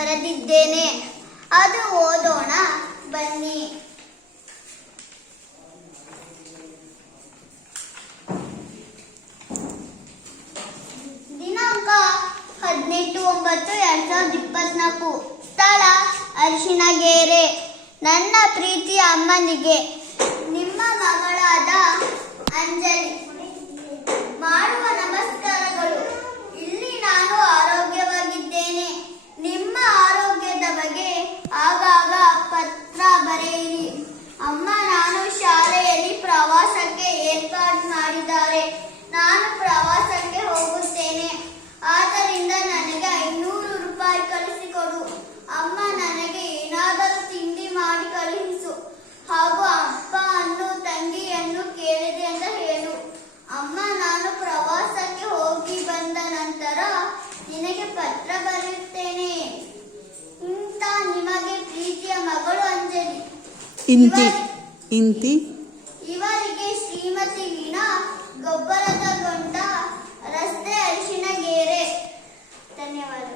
ಬರೆದಿದ್ದೇನೆ. ಅದು ಓದೋಣ ಬನ್ನಿ. ದಿನಾಂಕ 18/9/2024. ಸ್ಥಳ ಅರಿಶಿಣಗೆರೆ. ನನ್ನ ಪ್ರೀತಿಯ ಅಮ್ಮನಿಗೆ, ನಿಮ್ಮ ಮಗಳಾದ ಅಂಜಲಿ ಮಾಡುವ ನಮಸ್ಕಾರಗಳು. ಇಲ್ಲಿ ನಾನು ಆರೋಗ್ಯವಾಗಿದ್ದೇನೆ. ನಿಮ್ಮ ಆರೋಗ್ಯದ ಬಗ್ಗೆ ಆಗಾಗ ಪತ್ರ ಬರೆಯಿರಿ. ಅಮ್ಮ, ನಾನು ಶಾಲೆಯಲ್ಲಿ ಪ್ರವಾಸಕ್ಕೆ ಏರ್ಪಾಡು ಮಾಡಿದ್ದಾರೆ. ನಾನು ಪ್ರವಾಸಕ್ಕೆ ಹೋಗುತ್ತೇನೆ. ಆದ್ದರಿಂದ ನನಗೆ 500 ರೂಪಾಯಿ ಕಳಿಸಿಕೊಡು. ಅಮ್ಮ, ನನಗೆ ಏನಾದರೂ ತಿಂಡಿ ಮಾಡಿ ಕಳುಹಿಸು. ಹಾಗೂ ಅಪ್ಪ ಅನ್ನು ತಂಗಿಯನ್ನು ಕೇಳಿದೆ ಅಂತ ಹೇಳು. ಅಮ್ಮ, ನಾನು ಪ್ರವಾಸಕ್ಕೆ ಹೋಗಿ ಬಂದ ನಂತರ ನಿನಗೆ ಪತ್ರ ಬರೆಯುತ್ತೇನೆ. ಇಂಥ ನಿಮಗೆ ಪ್ರೀತಿಯ ಮಗಳು ಅಂಜಲಿ. ಇವರಿಗೆ ಶ್ರೀಮತಿ ವೀಣಾ, ಗೊಬ್ಬರದ ಗೊಂಡ, ರಸ್ತೆ, ಅರಿಶಿಣಗೆರೆ. ಧನ್ಯವಾದ.